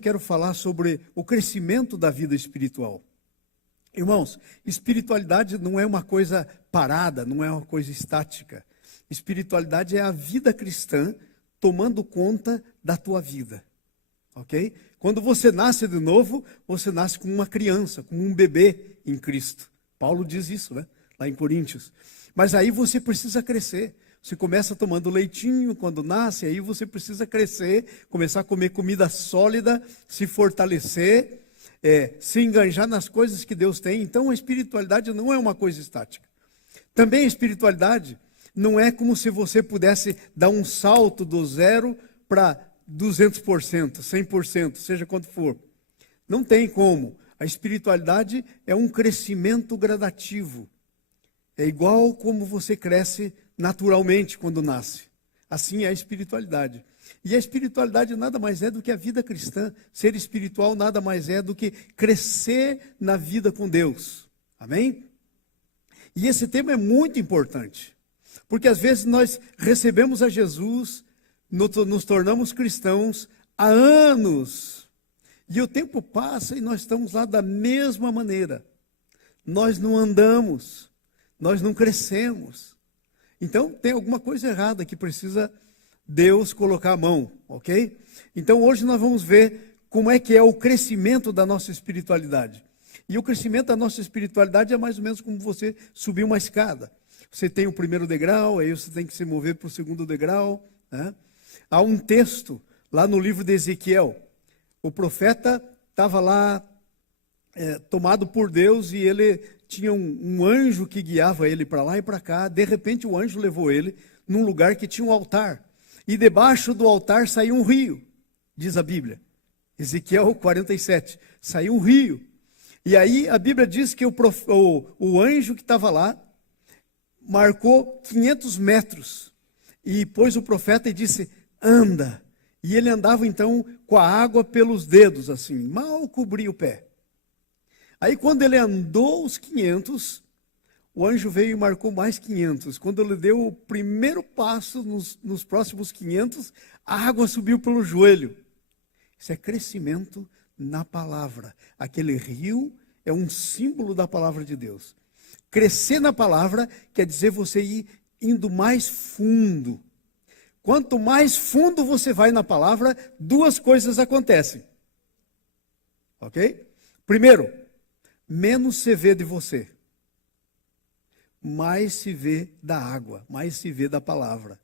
eu quero falar sobre o crescimento da vida espiritual. Irmãos, espiritualidade não é uma coisa parada, não é uma coisa estática. Espiritualidade é a vida cristã tomando conta da tua vida, ok? Quando você nasce de novo, você nasce como uma criança, como um bebê em Cristo. Paulo diz isso, né? Lá em Coríntios. Mas aí você precisa crescer. Você começa tomando leitinho quando nasce, aí você precisa crescer, começar a comer comida sólida, se fortalecer, se enganjar nas coisas que Deus tem. Então a espiritualidade não é uma coisa estática. Também a espiritualidade não é como se você pudesse dar um salto do 0 para 200%, 100%, seja quanto for. Não tem como. A espiritualidade é um crescimento gradativo. É igual como você cresce naturalmente quando nasce. Assim é a espiritualidade. E a espiritualidade nada mais é do que a vida cristã. Ser espiritual nada mais é do que crescer na vida com Deus. Amém? E esse tema é muito importante. Porque às vezes nós recebemos a Jesus, nos tornamos cristãos há anos. E o tempo passa e nós estamos lá da mesma maneira. Nós não andamos, nós não crescemos. Então tem alguma coisa errada que precisa Deus colocar a mão, ok? Então hoje nós vamos ver como é que é o crescimento da nossa espiritualidade. E o crescimento da nossa espiritualidade é mais ou menos como você subir uma escada. Você tem o primeiro degrau, aí você tem que se mover para o segundo degrau, né? Há um texto lá no livro de Ezequiel. O profeta estava lá tomado por Deus e ele tinha um anjo que guiava ele para lá e para cá. De repente o anjo levou ele num lugar que tinha um altar. E debaixo do altar saiu um rio, diz a Bíblia. Ezequiel 47, saiu um rio. E aí a Bíblia diz que o anjo que estava lá marcou 500 metros. E pôs o profeta e disse, anda. E ele andava então com a água pelos dedos, assim, mal cobria o pé. Aí quando ele andou os 500, o anjo veio e marcou mais 500. Quando ele deu o primeiro passo nos próximos 500, a água subiu pelo joelho. Isso é crescimento na palavra. Aquele rio é um símbolo da palavra de Deus. Crescer na palavra quer dizer você ir indo mais fundo. Quanto mais fundo você vai na palavra, duas coisas acontecem. Ok? Primeiro, menos se vê de você. Mais se vê da água, mais se vê da palavra.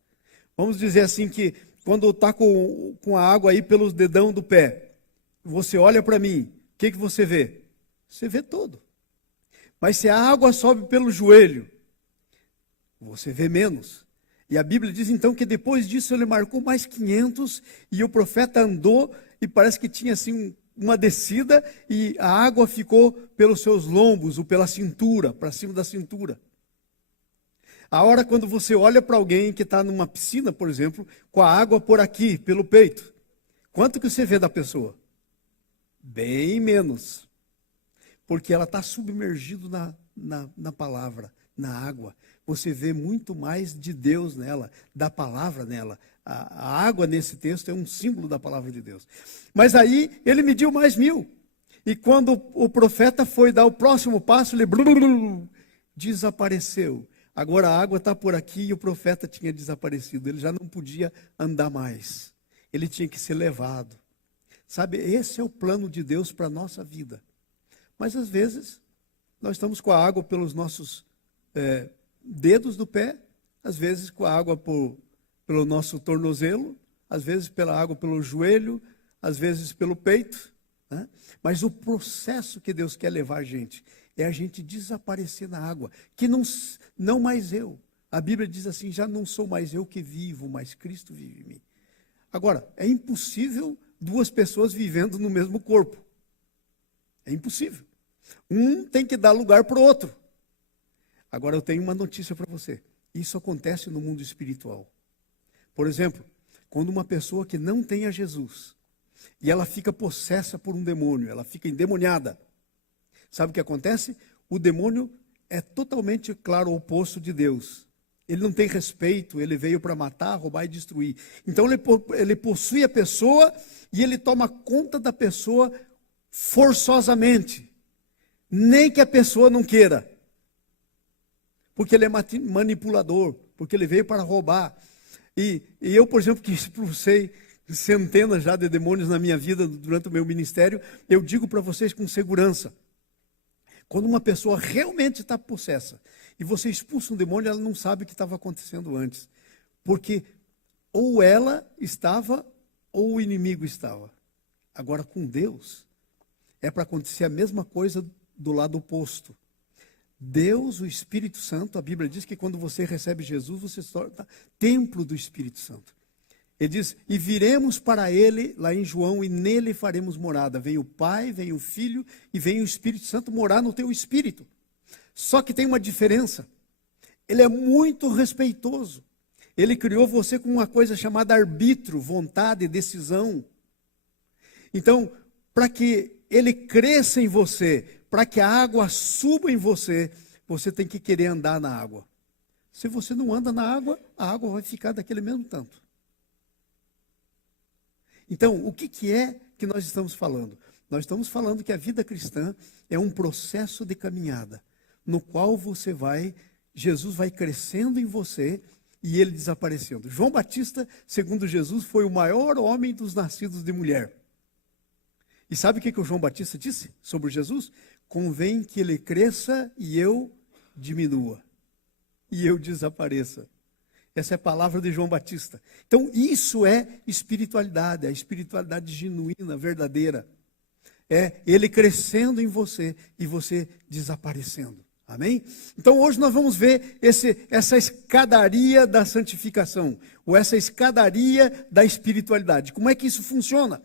Vamos dizer assim que quando está com a água aí pelos dedão do pé, você olha para mim, o que você vê? Você vê todo. Mas se a água sobe pelo joelho, você vê menos. E a Bíblia diz então que depois disso ele marcou mais 500 e o profeta andou e parece que tinha assim uma descida e a água ficou pelos seus lombos ou pela cintura, para cima da cintura. A hora quando você olha para alguém que está numa piscina, por exemplo, com a água por aqui, pelo peito, quanto que você vê da pessoa? Bem menos. Porque ela está submergida na palavra, na água. Você vê muito mais de Deus nela, da palavra nela. A água nesse texto é um símbolo da palavra de Deus. Mas aí ele mediu mais 1000. E quando o profeta foi dar o próximo passo, ele desapareceu. Agora a água está por aqui e o profeta tinha desaparecido. Ele já não podia andar mais. Ele tinha que ser levado. Sabe, esse é o plano de Deus para a nossa vida. Mas às vezes, nós estamos com a água pelos nossos dedos do pé, às vezes com a água pelo nosso tornozelo, às vezes pela água pelo joelho, às vezes pelo peito. Né? Mas o processo que Deus quer levar a gente é a gente desaparecer na água, que não mais eu. A Bíblia diz assim, já não sou mais eu que vivo, mas Cristo vive em mim. Agora, é impossível duas pessoas vivendo no mesmo corpo. É impossível. Um tem que dar lugar para o outro. Agora eu tenho uma notícia para você. Isso acontece no mundo espiritual. Por exemplo, quando uma pessoa que não tem a Jesus, e ela fica possessa por um demônio, ela fica endemoniada. Sabe o que acontece? O demônio é totalmente, claro, o oposto de Deus. Ele não tem respeito, ele veio para matar, roubar e destruir. Então ele possui a pessoa e ele toma conta da pessoa forçosamente. Nem que a pessoa não queira. Porque ele é manipulador, porque ele veio para roubar. E eu, por exemplo, que expulsei centenas já de demônios na minha vida durante o meu ministério, eu digo para vocês com segurança. Quando uma pessoa realmente está possessa e você expulsa um demônio, ela não sabe o que estava acontecendo antes. Porque ou ela estava ou o inimigo estava. Agora, com Deus, é para acontecer a mesma coisa do lado oposto. Deus, o Espírito Santo, a Bíblia diz que quando você recebe Jesus, você se torna templo do Espírito Santo. Ele diz, e viremos para ele, lá em João, e nele faremos morada. Vem o Pai, vem o Filho e vem o Espírito Santo morar no teu espírito. Só que tem uma diferença. Ele é muito respeitoso. Ele criou você com uma coisa chamada arbítrio, vontade, decisão. Então, para que ele cresça em você, para que a água suba em você, você tem que querer andar na água. Se você não anda na água, a água vai ficar daquele mesmo tanto. Então, o que é que nós estamos falando? Nós estamos falando que a vida cristã é um processo de caminhada, no qual Jesus vai crescendo em você e ele desaparecendo. João Batista, segundo Jesus, foi o maior homem dos nascidos de mulher. E sabe o que o João Batista disse sobre Jesus? Convém que ele cresça e eu diminua, e eu desapareça. Essa é a palavra de João Batista. Então, isso é espiritualidade, a espiritualidade genuína, verdadeira. É ele crescendo em você e você desaparecendo. Amém? Então, hoje nós vamos ver essa escadaria da santificação, ou essa escadaria da espiritualidade. Como é que isso funciona?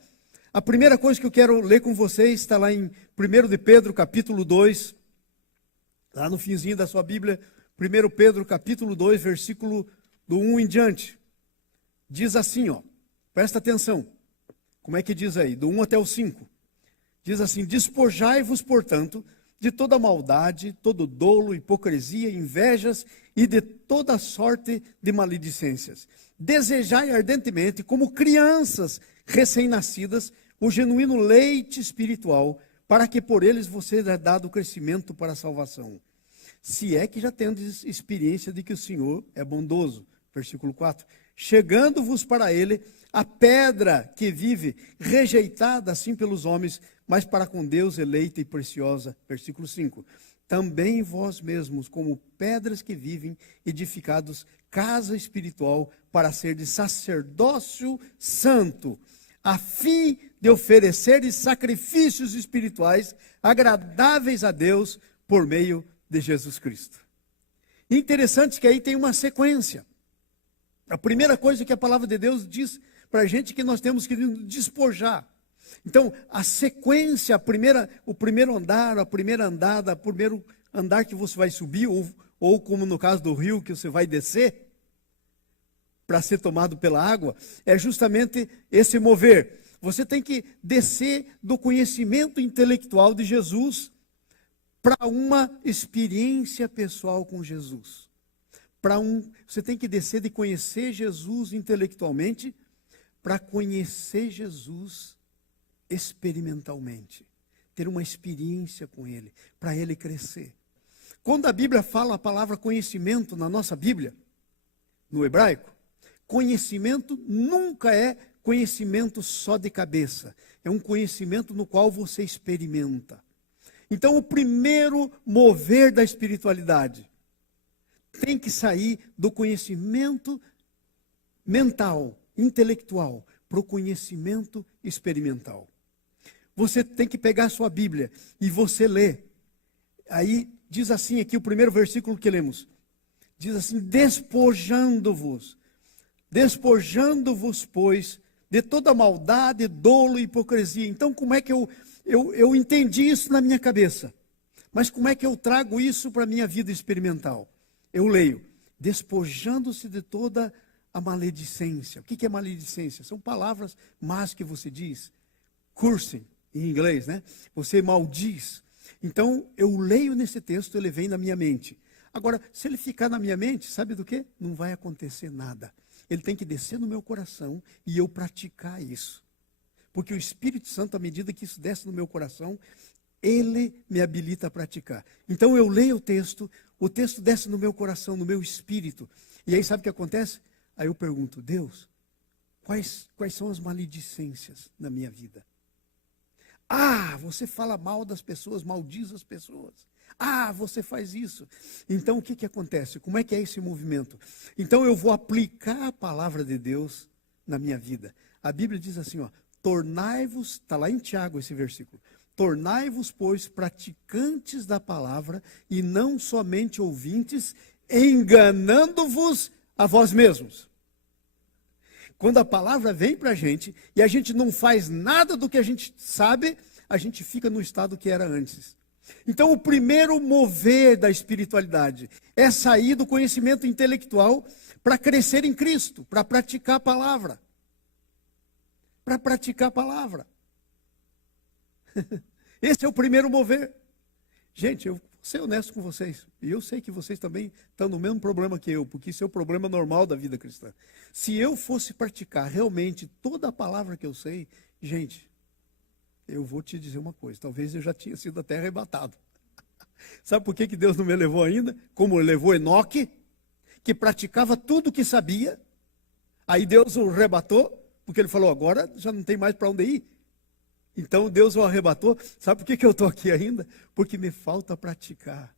A primeira coisa que eu quero ler com vocês está lá em 1 de Pedro, capítulo 2, lá no finzinho da sua Bíblia, 1 Pedro, capítulo 2, versículo do 1 em diante. Diz assim, presta atenção. Como é que diz aí? Do 1 até o 5. Diz assim, despojai-vos, portanto, de toda maldade, todo dolo, hipocrisia, invejas e de toda sorte de maledicências. Desejai ardentemente, como crianças recém-nascidas, o genuíno leite espiritual, para que por eles você seja dado crescimento para a salvação. Se é que já tendes experiência de que o Senhor é bondoso. Versículo 4. Chegando-vos para ele, a pedra que vive, rejeitada assim pelos homens, mas para com Deus eleita e preciosa. Versículo 5. Também vós mesmos, como pedras que vivem, edificados casa espiritual, para ser de sacerdócio santo, a fim de ofereceres sacrifícios espirituais agradáveis a Deus por meio de Jesus Cristo. Interessante que aí tem uma sequência. A primeira coisa que a palavra de Deus diz para a gente é que nós temos que despojar. Então, a sequência, o primeiro andar, a primeira andada, o primeiro andar que você vai subir, ou como no caso do rio, que você vai descer, para ser tomado pela água, é justamente esse mover. Você tem que descer do conhecimento intelectual de Jesus para uma experiência pessoal com Jesus. Você tem que descer de conhecer Jesus intelectualmente para conhecer Jesus experimentalmente. Ter uma experiência com Ele, para Ele crescer. Quando a Bíblia fala a palavra conhecimento na nossa Bíblia, no hebraico, conhecimento nunca é conhecimento só de cabeça. É um conhecimento no qual você experimenta. Então, o primeiro mover da espiritualidade tem que sair do conhecimento mental, intelectual, para o conhecimento experimental. Você tem que pegar a sua Bíblia e você lê. Aí diz assim aqui o primeiro versículo que lemos. Diz assim, despojando-vos, pois, de toda maldade, dolo e hipocrisia. Então, como é que eu entendi isso na minha cabeça? Mas como é que eu trago isso para a minha vida experimental? Eu leio, despojando-se de toda a maledicência. O que é maledicência? São palavras más que você diz. Cursing, em inglês, né? Você maldiz. Então, eu leio nesse texto, ele vem na minha mente. Agora, se ele ficar na minha mente, sabe do quê? Não vai acontecer nada. Ele tem que descer no meu coração e eu praticar isso. Porque o Espírito Santo, à medida que isso desce no meu coração, ele me habilita a praticar. Então eu leio o texto desce no meu coração, no meu espírito. E aí sabe o que acontece? Aí eu pergunto, Deus, quais são as maledicências na minha vida? Ah, você fala mal das pessoas, maldiz as pessoas. Ah, você faz isso. Então o que acontece? Como é que é esse movimento? Então eu vou aplicar a palavra de Deus na minha vida. A Bíblia diz assim, ó, tornai-vos, está lá em Tiago esse versículo, tornai-vos, pois, praticantes da palavra e não somente ouvintes, enganando-vos a vós mesmos. Quando a palavra vem para a gente e a gente não faz nada do que a gente sabe, a gente fica no estado que era antes. Então, o primeiro mover da espiritualidade é sair do conhecimento intelectual para crescer em Cristo, para praticar a palavra. Para praticar a palavra. Esse é o primeiro mover. Gente, eu vou ser honesto com vocês. E eu sei que vocês também estão no mesmo problema que eu, porque isso é o problema normal da vida cristã. Se eu fosse praticar realmente toda a palavra que eu sei, gente, eu vou te dizer uma coisa, talvez eu já tinha sido até arrebatado. Sabe por que Deus não me levou ainda? Como levou Enoque, que praticava tudo o que sabia. Aí Deus o arrebatou, porque ele falou, agora já não tem mais para onde ir. Então Deus o arrebatou. Sabe por que eu estou aqui ainda? Porque me falta praticar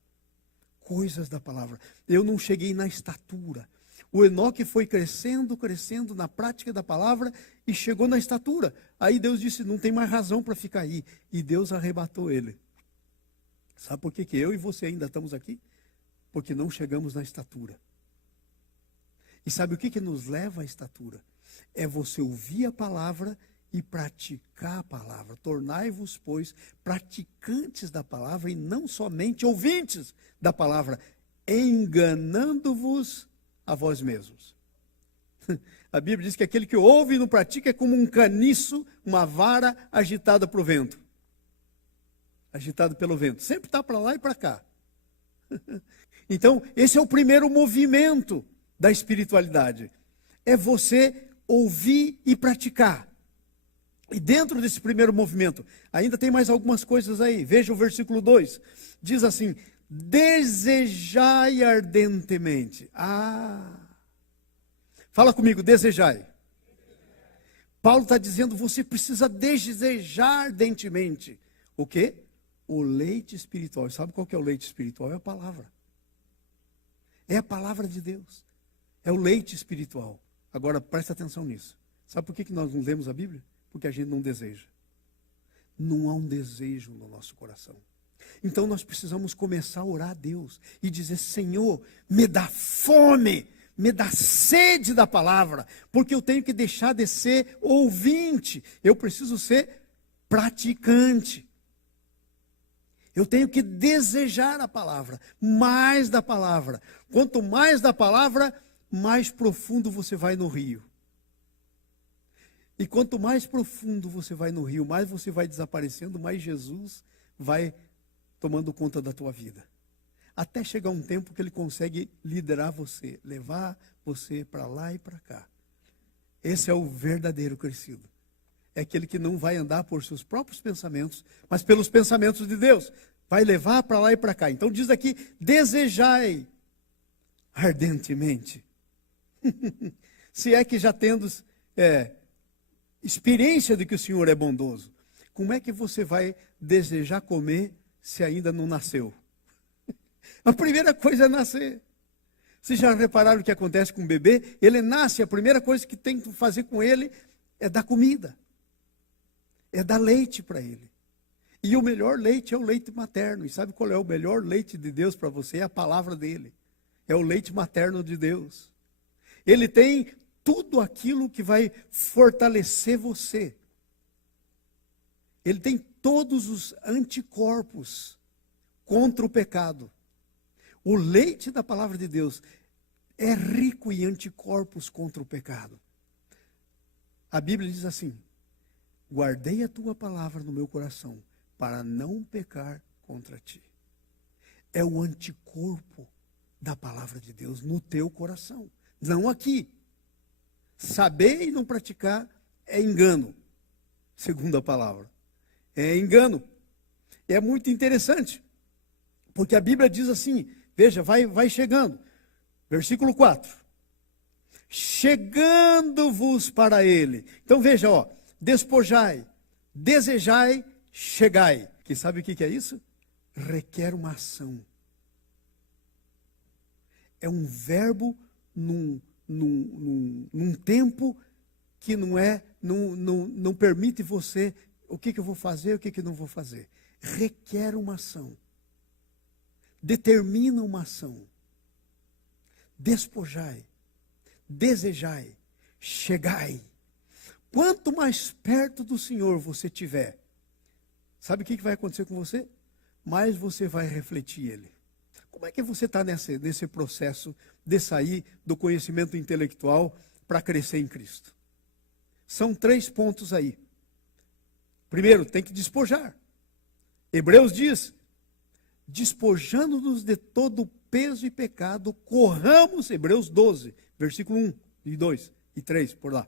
coisas da palavra. Eu não cheguei na estatura. O Enoque foi crescendo na prática da palavra e chegou na estatura. Aí Deus disse, não tem mais razão para ficar aí. E Deus arrebatou ele. Sabe por que eu e você ainda estamos aqui? Porque não chegamos na estatura. E sabe o que nos leva à estatura? É você ouvir a palavra e praticar a palavra. Tornai-vos, pois, praticantes da palavra e não somente ouvintes da palavra, enganando-vos a vós mesmos. A Bíblia diz que aquele que ouve e não pratica é como um caniço, uma vara agitada para o vento. Agitado pelo vento. Sempre está para lá e para cá. Então, esse é o primeiro movimento da espiritualidade. É você ouvir e praticar. E dentro desse primeiro movimento, ainda tem mais algumas coisas aí. Veja o versículo 2. Diz assim, desejai ardentemente. Fala comigo, desejai. Paulo está dizendo, você precisa desejar ardentemente. O quê? O leite espiritual. Sabe qual que é o leite espiritual? É a palavra. É a palavra de Deus. É o leite espiritual. Agora, presta atenção nisso. Sabe por que nós não lemos a Bíblia? Porque a gente não deseja. Não há um desejo no nosso coração. Então nós precisamos começar a orar a Deus e dizer, Senhor, me dá fome, me dá sede da palavra, porque eu tenho que deixar de ser ouvinte, eu preciso ser praticante. Eu tenho que desejar a palavra, mais da palavra. Quanto mais da palavra, mais profundo você vai no rio. E quanto mais profundo você vai no rio, mais você vai desaparecendo, mais Jesus vai tomando conta da tua vida. Até chegar um tempo que ele consegue liderar você, levar você para lá e para cá. Esse é o verdadeiro crescido. É aquele que não vai andar por seus próprios pensamentos, mas pelos pensamentos de Deus. Vai levar para lá e para cá. Então diz aqui, desejai ardentemente. Se é que já tendo experiência de que o Senhor é bondoso, como é que você vai desejar comer se ainda não nasceu? A primeira coisa é nascer. Vocês já repararam o que acontece com o bebê? Ele nasce, a primeira coisa que tem que fazer com ele é dar comida. É dar leite para ele. E o melhor leite é o leite materno. E sabe qual é o melhor leite de Deus para você? É a palavra dele. É o leite materno de Deus. Ele tem tudo aquilo que vai fortalecer você. Ele tem todos os anticorpos contra o pecado. O leite da palavra de Deus é rico em anticorpos contra o pecado. A Bíblia diz assim, guardei a tua palavra no meu coração, para não pecar contra ti. É o anticorpo da palavra de Deus no teu coração, não aqui. Saber e não praticar é engano, segundo a palavra. É engano. É muito interessante, porque a Bíblia diz assim, veja, vai chegando. Versículo 4. Chegando-vos para ele. Então veja, despojai, desejai, chegai. Que sabe o que é isso? Requer uma ação. É um verbo num tempo que não permite você, o que eu vou fazer, o que eu não vou fazer. Requer uma ação. Determina uma ação. Despojai, desejai, chegai. Quanto mais perto do Senhor você estiver, sabe o que vai acontecer com você? Mais você vai refletir Ele. Como é que você está nesse processo de sair do conhecimento intelectual para crescer em Cristo? São 3 pontos aí. Primeiro, tem que despojar. Hebreus diz, despojando-nos de todo peso e pecado, corramos, Hebreus 12, versículo 1 e 2 e 3, por lá.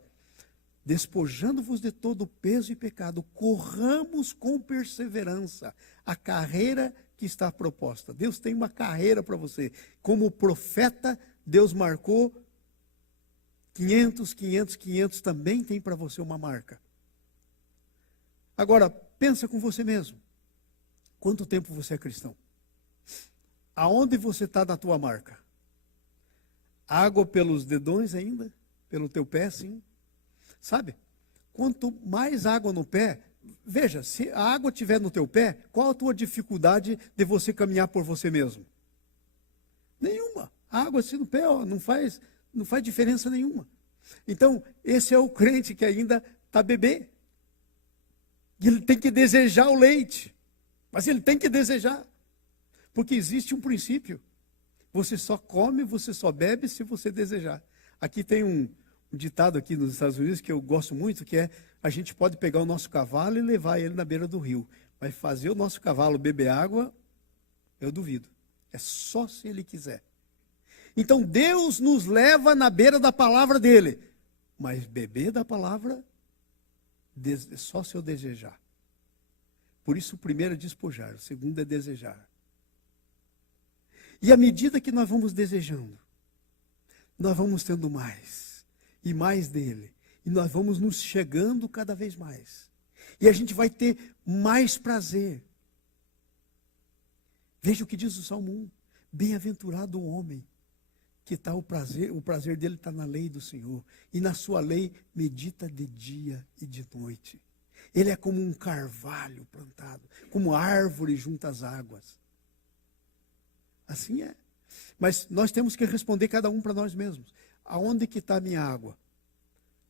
Despojando-vos de todo peso e pecado, corramos com perseverança a carreira que está proposta. Deus tem uma carreira para você. Como profeta, Deus marcou 500 também tem para você uma marca. Agora, pensa com você mesmo. Quanto tempo você é cristão? Aonde você está na tua marca? Água pelos dedões ainda? Pelo teu pé, sim? Sabe? Quanto mais água no pé, veja, se a água estiver no teu pé, qual a tua dificuldade de você caminhar por você mesmo? Nenhuma. A água assim no pé, não faz diferença nenhuma. Então, esse é o crente que ainda está bebê. E ele tem que desejar o leite. Mas ele tem que desejar. Porque existe um princípio. Você só come, você só bebe se você desejar. Aqui tem um ditado aqui nos Estados Unidos que eu gosto muito, que é: a gente pode pegar o nosso cavalo e levar ele na beira do rio, mas fazer o nosso cavalo beber água, eu duvido. É só se ele quiser. Então Deus nos leva na beira da palavra dele, mas beber da palavra só se eu desejar. Por isso o primeiro é despojar, o segundo é desejar. E à medida que nós vamos desejando, nós vamos tendo mais e mais dele. E nós vamos nos chegando cada vez mais. E a gente vai ter mais prazer. Veja o que diz o Salmo 1. Bem-aventurado o homem que está o prazer dele está na lei do Senhor. E na sua lei medita de dia e de noite. Ele é como um carvalho plantado, como árvore junto às águas. Assim é. Mas nós temos que responder cada um para nós mesmos. Aonde que está a minha água?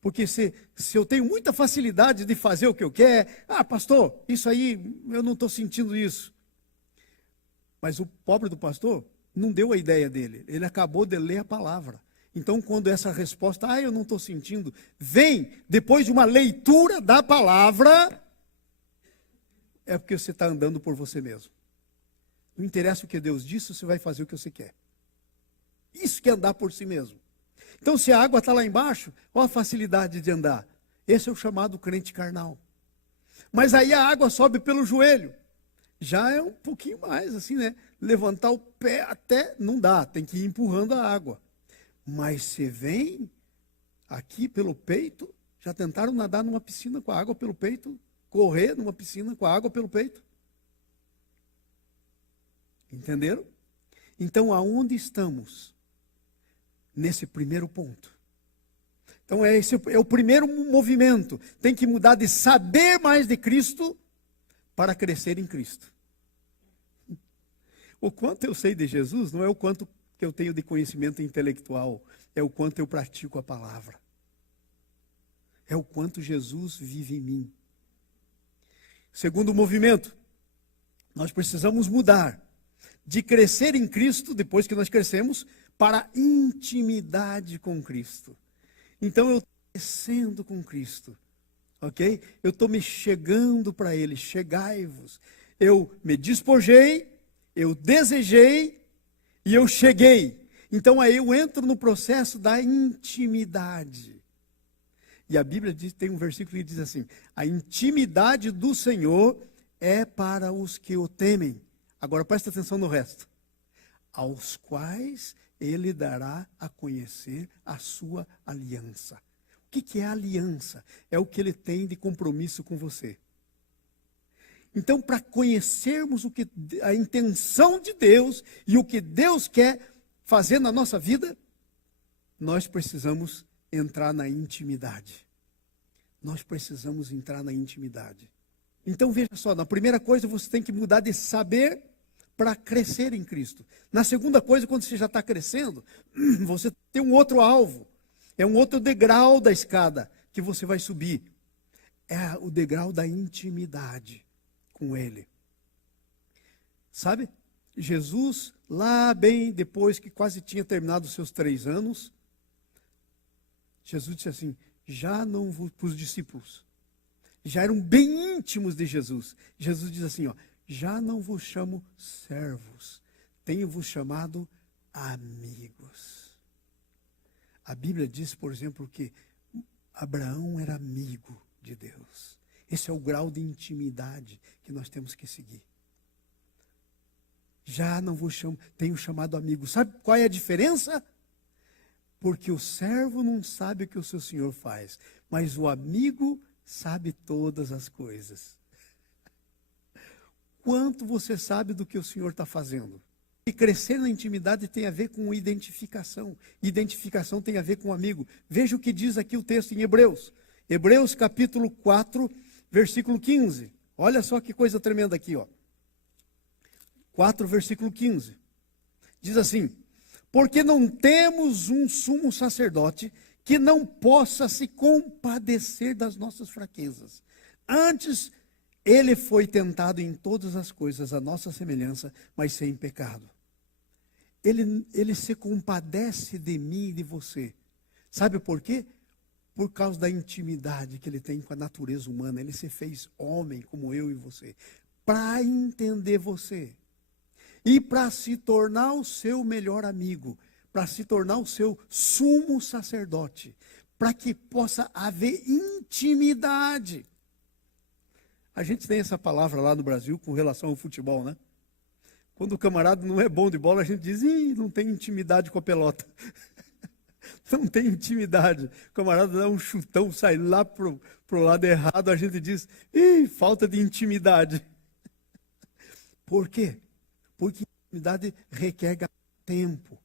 Porque se eu tenho muita facilidade de fazer o que eu quero, pastor, isso aí, eu não estou sentindo isso. Mas o pobre do pastor não deu a ideia dele. Ele acabou de ler a palavra. Então, quando essa resposta, eu não estou sentindo, vem depois de uma leitura da palavra, é porque você está andando por você mesmo. Não interessa o que Deus disse, você vai fazer o que você quer. Isso que é andar por si mesmo. Então, se a água está lá embaixo, olha a facilidade de andar. Esse é o chamado crente carnal. Mas aí a água sobe pelo joelho. Já é um pouquinho mais, assim, né? Levantar o pé até não dá, tem que ir empurrando a água. Mas você vem aqui pelo peito, já tentaram nadar numa piscina com a água pelo peito? Correr numa piscina com a água pelo peito? Entenderam? Então, aonde estamos? Nesse primeiro ponto. Então, esse é o primeiro movimento. Tem que mudar de saber mais de Cristo para crescer em Cristo. O quanto eu sei de Jesus não é o quanto que eu tenho de conhecimento intelectual, é o quanto eu pratico a palavra. É o quanto Jesus vive em mim. Segundo movimento, nós precisamos mudar de crescer em Cristo, depois que nós crescemos, para intimidade com Cristo. Então eu estou crescendo com Cristo, ok? Eu estou me chegando para Ele, chegai-vos. Eu me despojei, eu desejei, e eu cheguei. Então aí eu entro no processo da intimidade. E a Bíblia diz, tem um versículo que diz assim: a intimidade do Senhor é para os que o temem. Agora presta atenção no resto. Aos quais ele dará a conhecer a sua aliança. O que é a aliança? É o que ele tem de compromisso com você. Então, para conhecermos a intenção de Deus e o que Deus quer fazer na nossa vida, nós precisamos entrar na intimidade. Nós precisamos entrar na intimidade. Então, veja só, na primeira coisa você tem que mudar de saber para crescer em Cristo. Na segunda coisa, quando você já está crescendo, você tem um outro alvo. É um outro degrau da escada que você vai subir. É o degrau da intimidade com Ele. Sabe? Jesus, lá bem depois que quase tinha terminado os seus 3 anos, Jesus disse assim, já não vos, para os discípulos, já eram bem íntimos de Jesus. Jesus diz assim, ó, já não vos chamo servos, tenho-vos chamado amigos. A Bíblia diz, por exemplo, que Abraão era amigo de Deus. Esse é o grau de intimidade que nós temos que seguir. Já não vos chamo, tenho chamado amigo. Sabe qual é a diferença? Porque o servo não sabe o que o seu senhor faz, mas o amigo sabe todas as coisas. Quanto você sabe do que o Senhor está fazendo? E crescer na intimidade tem a ver com identificação. Identificação tem a ver com amigo. Veja o que diz aqui o texto em Hebreus. Hebreus capítulo 4, versículo 15. Olha só que coisa tremenda aqui, ó. 4, versículo 15. Diz assim, porque não temos um sumo sacerdote que não possa se compadecer das nossas fraquezas. Antes, ele foi tentado em todas as coisas, a nossa semelhança, mas sem pecado. Ele se compadece de mim e de você. Sabe por quê? Por causa da intimidade que ele tem com a natureza humana. Ele se fez homem como eu e você, para entender você. E para se tornar o seu melhor amigo, para se tornar o seu sumo sacerdote, para que possa haver intimidade. A gente tem essa palavra lá no Brasil com relação ao futebol, né? Quando o camarada não é bom de bola, a gente diz, não tem intimidade com a pelota. Não tem intimidade. O camarada dá um chutão, sai lá pro lado errado, a gente diz, falta de intimidade. Por quê? Porque intimidade requer tempo.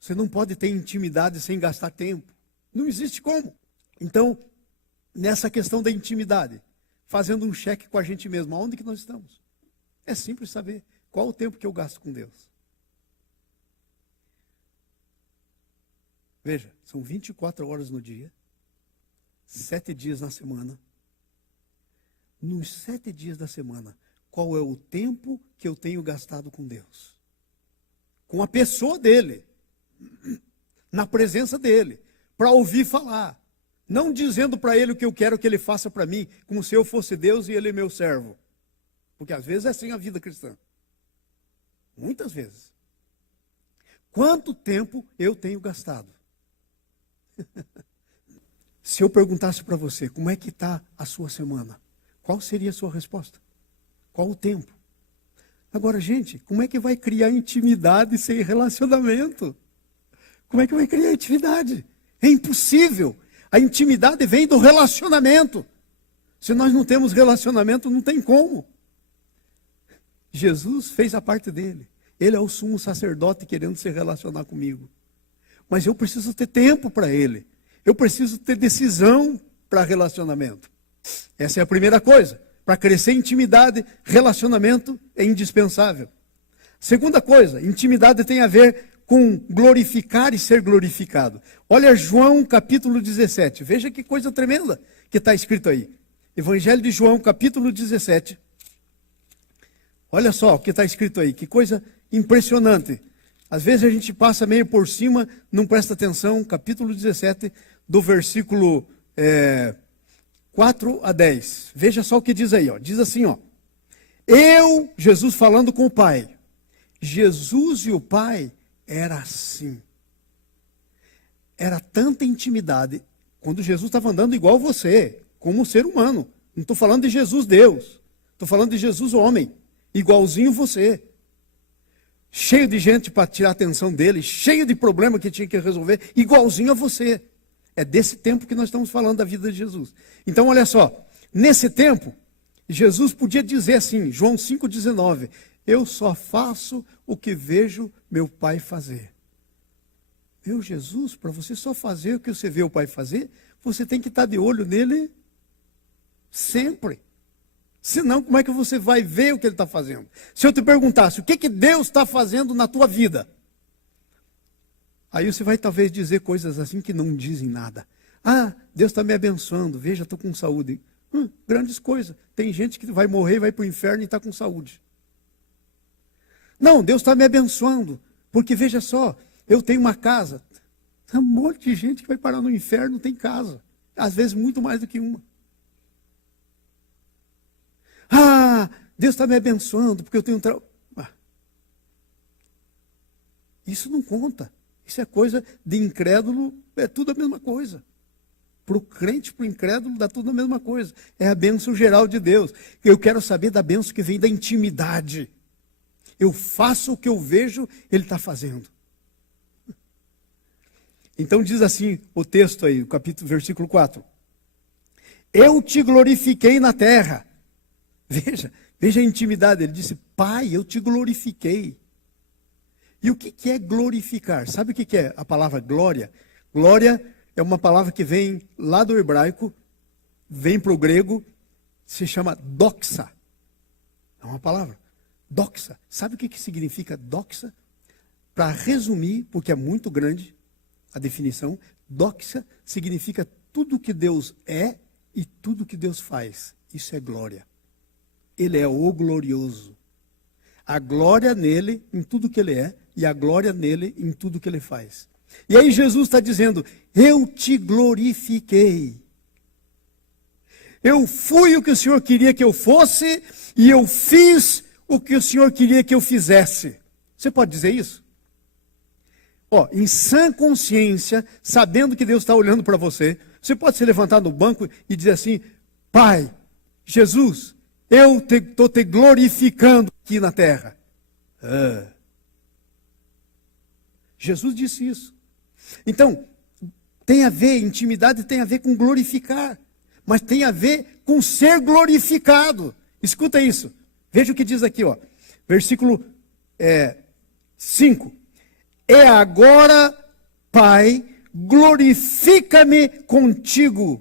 Você não pode ter intimidade sem gastar tempo. Não existe como. Então, nessa questão da intimidade, fazendo um cheque com a gente mesmo, aonde que nós estamos? É simples saber qual o tempo que eu gasto com Deus. Veja, são 24 horas no dia, 7 dias na semana. Nos 7 dias da semana, qual é o tempo que eu tenho gastado com Deus? Com a pessoa dele, na presença dele, para ouvir falar. Não dizendo para ele o que eu quero que ele faça para mim, como se eu fosse Deus e ele é meu servo. Porque às vezes é assim a vida cristã. Muitas vezes. Quanto tempo eu tenho gastado? Se eu perguntasse para você, como é que está a sua semana? Qual seria a sua resposta? Qual o tempo? Agora, gente, como é que vai criar intimidade sem relacionamento? Como é que vai criar intimidade? É impossível. A intimidade vem do relacionamento. Se nós não temos relacionamento, não tem como. Jesus fez a parte dele. Ele é o sumo sacerdote querendo se relacionar comigo. Mas eu preciso ter tempo para ele. Eu preciso ter decisão para relacionamento. Essa é a primeira coisa. Para crescer em intimidade, relacionamento é indispensável. Segunda coisa, intimidade tem a ver com glorificar e ser glorificado. Olha João capítulo 17. Veja que coisa tremenda que está escrito aí. Evangelho de João capítulo 17. Olha só o que está escrito aí. Que coisa impressionante. Às vezes a gente passa meio por cima, não presta atenção. Capítulo 17, do versículo 4 a 10. Veja só o que diz aí. Ó. Diz assim, ó. Jesus falando com o Pai. Jesus e o Pai era assim. Era tanta intimidade. Quando Jesus estava andando igual você, como um ser humano. Não estou falando de Jesus Deus. Estou falando de Jesus homem. Igualzinho você. Cheio de gente para tirar a atenção dele. Cheio de problema que tinha que resolver. Igualzinho a você. É desse tempo que nós estamos falando da vida de Jesus. Então olha só. Nesse tempo, Jesus podia dizer assim, João 5,19. Eu só faço o que vejo meu Pai fazer. Meu Jesus, para você só fazer o que você vê o Pai fazer, você tem que estar de olho nele sempre. Senão, como é que você vai ver o que ele está fazendo? Se eu te perguntasse, o que Deus está fazendo na tua vida? Aí você vai talvez dizer coisas assim que não dizem nada. Ah, Deus está me abençoando, veja, estou com saúde. Grandes coisas. Tem gente que vai morrer, vai para o inferno e está com saúde. Não, Deus está me abençoando, porque veja só, eu tenho uma casa. Tem um monte de gente que vai parar no inferno, não tem casa. Às vezes muito mais do que uma. Ah, Deus está me abençoando, porque eu tenho um trabalho. Isso não conta. Isso é coisa de incrédulo, é tudo a mesma coisa. Para o crente, para o incrédulo, dá tudo a mesma coisa. É a bênção geral de Deus. Eu quero saber da bênção que vem da intimidade. Eu faço o que eu vejo, ele está fazendo. Então diz assim o texto aí, o capítulo, versículo 4. Eu te glorifiquei na terra. Veja a intimidade. Ele disse, Pai, eu te glorifiquei. E o que é glorificar? Sabe o que é a palavra glória? Glória é uma palavra que vem lá do hebraico, vem para o grego, se chama doxa. É uma palavra. Doxa. Sabe o que significa doxa? Para resumir, porque é muito grande a definição, doxa significa tudo que Deus é e tudo que Deus faz. Isso é glória. Ele é o glorioso. A glória nele em tudo que ele é e a glória nele em tudo que ele faz. E aí Jesus está dizendo, eu te glorifiquei. Eu fui o que o Senhor queria que eu fosse e eu fiz o que o Senhor queria que eu fizesse. Você pode dizer isso? Em sã consciência, sabendo que Deus está olhando para você, você pode se levantar no banco e dizer assim, Pai, Jesus, eu estou te glorificando aqui na terra. Jesus disse isso. Então, tem a ver, intimidade tem a ver com glorificar, mas tem a ver com ser glorificado. Escuta isso. Veja o que diz aqui, versículo 5. E agora, Pai, glorifica-me contigo.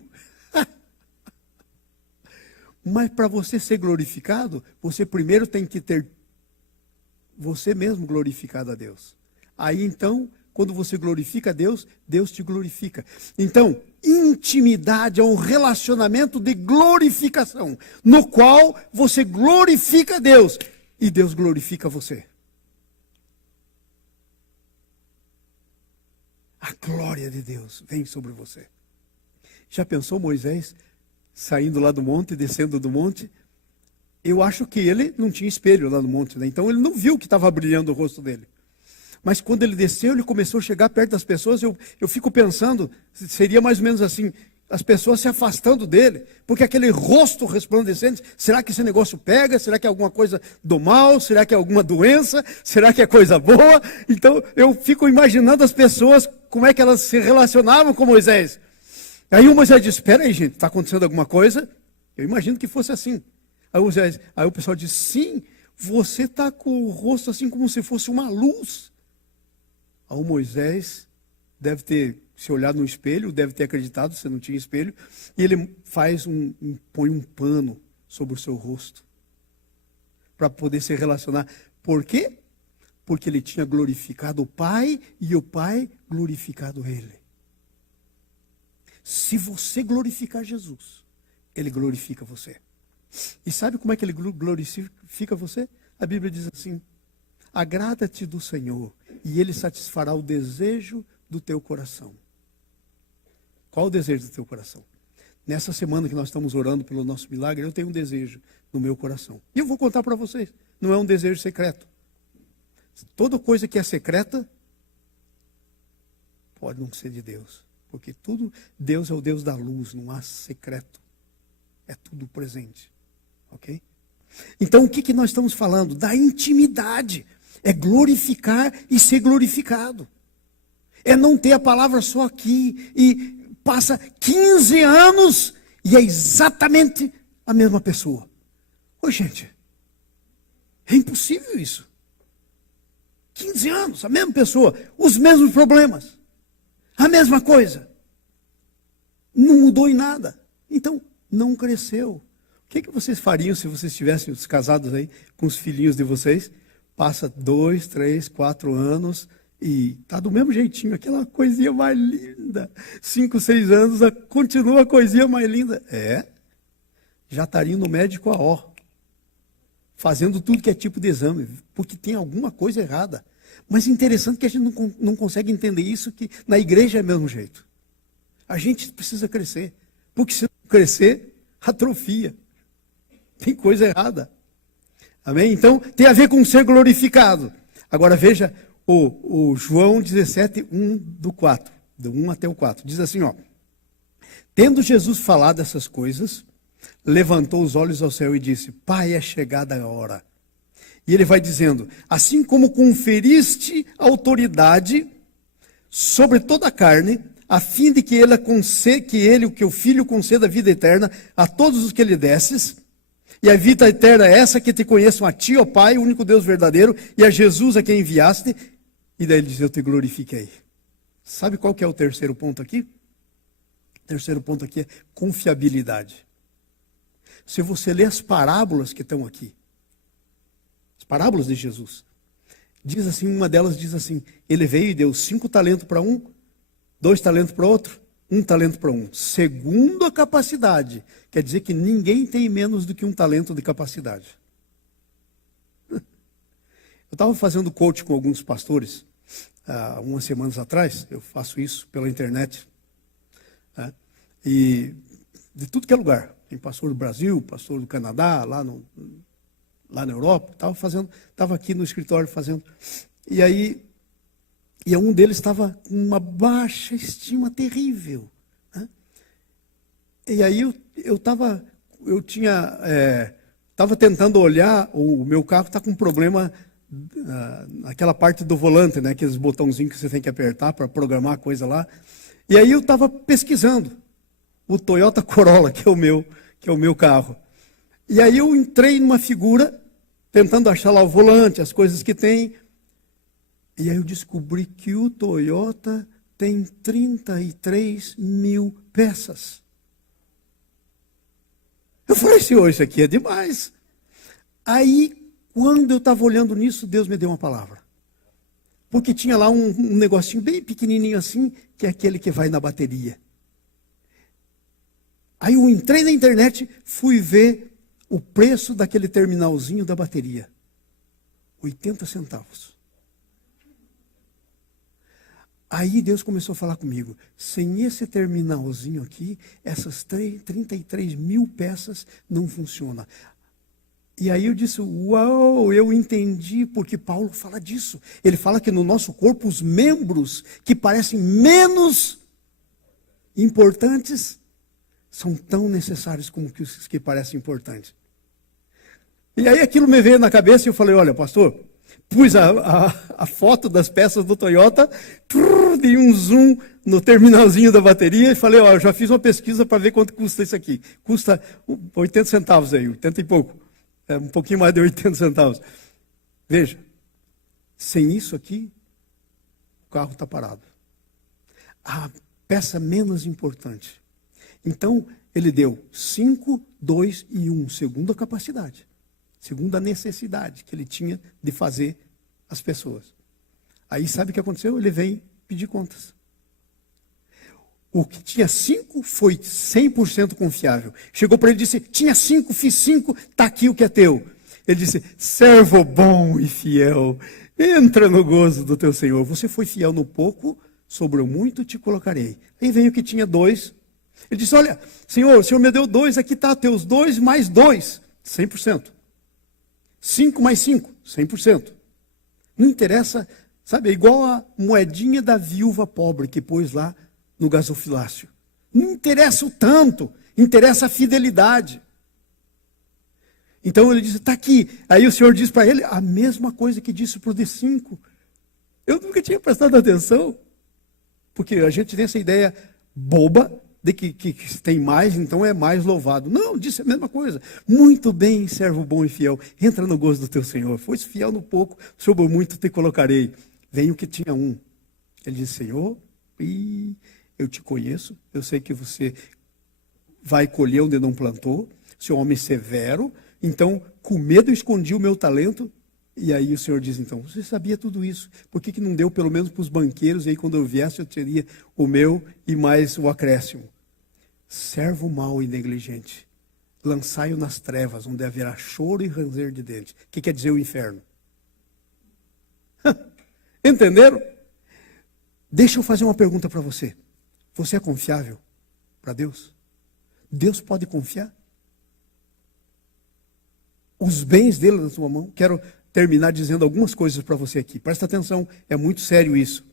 Mas para você ser glorificado, você primeiro tem que ter você mesmo glorificado a Deus. Aí então, quando você glorifica a Deus, Deus te glorifica. Então, intimidade é um relacionamento de glorificação, no qual você glorifica a Deus e Deus glorifica você. A glória de Deus vem sobre você. Já pensou Moisés saindo lá do monte, descendo do monte? Eu acho que ele não tinha espelho lá no monte, né? Então ele não viu que estava brilhando o rosto dele. Mas quando ele desceu, ele começou a chegar perto das pessoas, eu fico pensando, seria mais ou menos assim, as pessoas se afastando dele, porque aquele rosto resplandecente, será que esse negócio pega? Será que é alguma coisa do mal? Será que é alguma doença? Será que é coisa boa? Então eu fico imaginando as pessoas, como é que elas se relacionavam com Moisés. Aí o Moisés disse, espera aí gente, está acontecendo alguma coisa? Eu imagino que fosse assim. Aí o pessoal disse, sim, você está com o rosto assim como se fosse uma luz. Aí o Moisés deve ter se olhado no espelho, deve ter acreditado, você não tinha espelho, e ele põe um pano sobre o seu rosto, para poder se relacionar. Por quê? Porque ele tinha glorificado o Pai, e o Pai glorificado ele. Se você glorificar Jesus, ele glorifica você. E sabe como é que ele glorifica você? A Bíblia diz assim, agrada-te do Senhor, e ele satisfará o desejo do teu coração. Qual o desejo do teu coração? Nessa semana que nós estamos orando pelo nosso milagre, eu tenho um desejo no meu coração. E eu vou contar para vocês, não é um desejo secreto. Toda coisa que é secreta pode não ser de Deus. Porque tudo, Deus é o Deus da luz, não há secreto. É tudo presente. Ok? Então o que nós estamos falando? Da intimidade. É glorificar e ser glorificado. É não ter a palavra só aqui e passa 15 anos e é exatamente a mesma pessoa. Ô gente, é impossível isso. 15 anos, a mesma pessoa, os mesmos problemas, a mesma coisa. Não mudou em nada. Então, não cresceu. O que vocês fariam se vocês estivessem os casados aí com os filhinhos de vocês? Passa 2, 3, 4 anos e está do mesmo jeitinho, aquela coisinha mais linda. 5, 6 anos, continua a coisinha mais linda. Já estariam no médico a ó, fazendo tudo que é tipo de exame, porque tem alguma coisa errada. Mas interessante que a gente não consegue entender isso, que na igreja é do mesmo jeito. A gente precisa crescer, porque se não crescer, atrofia. Tem coisa errada. Amém? Então, tem a ver com ser glorificado. Agora veja o João 17, 1 do 4, do 1 até o 4. Diz assim, ó. Tendo Jesus falado essas coisas, levantou os olhos ao céu e disse, Pai, é chegada a hora. E ele vai dizendo, assim como conferiste autoridade sobre toda a carne, a fim de que o Filho conceda a vida eterna a todos os que lhe desses, e a vida eterna é essa, que te conheçam a ti, ó Pai, o único Deus verdadeiro, e a Jesus a quem enviaste. E daí ele diz, eu te glorifiquei. Sabe qual que é o terceiro ponto aqui? O terceiro ponto aqui é confiabilidade. Se você ler as parábolas que estão aqui, as parábolas de Jesus, diz assim, uma delas diz assim, ele veio e deu 5 talentos para um, 2 talentos para outro, 1 talento para um. Segundo a capacidade. Quer dizer que ninguém tem menos do que 1 talento de capacidade. Eu estava fazendo coach com alguns pastores, há umas semanas atrás, eu faço isso pela internet, e de tudo que é lugar. Tem pastor do Brasil, pastor do Canadá, lá na Europa, estava aqui no escritório fazendo. E aí, um deles estava com uma baixa estima terrível. Né? E aí estava tentando olhar, o meu carro está com um problema naquela parte do volante, né? Aqueles botãozinhos que você tem que apertar para programar a coisa lá. E aí eu estava pesquisando o Toyota Corolla, que é o meu carro. E aí eu entrei numa figura, tentando achar lá o volante, as coisas que tem. E aí eu descobri que o Toyota tem 33 mil peças. Eu falei, senhor, isso aqui é demais. Aí, quando eu estava olhando nisso, Deus me deu uma palavra. Porque tinha lá um negocinho bem pequenininho assim, que é aquele que vai na bateria. Aí eu entrei na internet, fui ver o preço daquele terminalzinho da bateria. 80 centavos. Aí Deus começou a falar comigo, sem esse terminalzinho aqui, essas 33 mil peças não funcionam. E aí eu disse, uau, eu entendi, porque Paulo fala disso. Ele fala que no nosso corpo os membros que parecem menos importantes são tão necessários como os que parecem importantes. E aí aquilo me veio na cabeça e eu falei, olha, pastor, pus a foto das peças do Toyota, dei um zoom no terminalzinho da bateria e falei, ó, eu já fiz uma pesquisa para ver quanto custa isso aqui. Custa 80 centavos aí, 80 e pouco. É um pouquinho mais de 80 centavos. Veja, sem isso aqui, o carro está parado. A peça menos importante. Então, ele deu 5, 2 e 1, segundo a capacidade. Segundo a necessidade que ele tinha de fazer as pessoas. Aí sabe o que aconteceu? Ele vem pedir contas. O que tinha 5 foi 100% confiável. Chegou para ele e disse, tinha 5, fiz 5, está aqui o que é teu. Ele disse, servo bom e fiel, entra no gozo do teu Senhor. Você foi fiel no pouco, sobre o muito te colocarei. Aí veio o que tinha 2. Ele disse, olha, Senhor, o Senhor me deu 2, aqui está teus 2 mais 2, 100%. 5 mais 5, 100%. Não interessa, sabe, é igual a moedinha da viúva pobre que pôs lá no gasofilácio. Não interessa o tanto, interessa a fidelidade. Então ele disse, está aqui. Aí o Senhor diz para ele a mesma coisa que disse para o D5. Eu nunca tinha prestado atenção. Porque a gente tem essa ideia boba de que tem mais, então é mais louvado. Não, disse a mesma coisa. Muito bem, servo bom e fiel. Entra no gozo do teu Senhor. Foste fiel no pouco, sobre o muito te colocarei. Vem o que tinha um. Ele disse, Senhor, eu te conheço. Eu sei que você vai colher onde não plantou. Você é um homem severo. Então, com medo eu escondi o meu talento. E aí o Senhor diz, então, você sabia tudo isso. Por que não deu pelo menos para os banqueiros? E aí quando eu viesse eu teria o meu e mais o acréscimo. Servo mau e negligente. Lançai-o nas trevas, onde haverá choro e ranger de dentes. O que quer dizer o inferno? Entenderam? Deixa eu fazer uma pergunta para você. Você é confiável para Deus? Deus pode confiar? Os bens dele na sua mão? Quero terminar dizendo algumas coisas para você aqui. Presta atenção, é muito sério isso.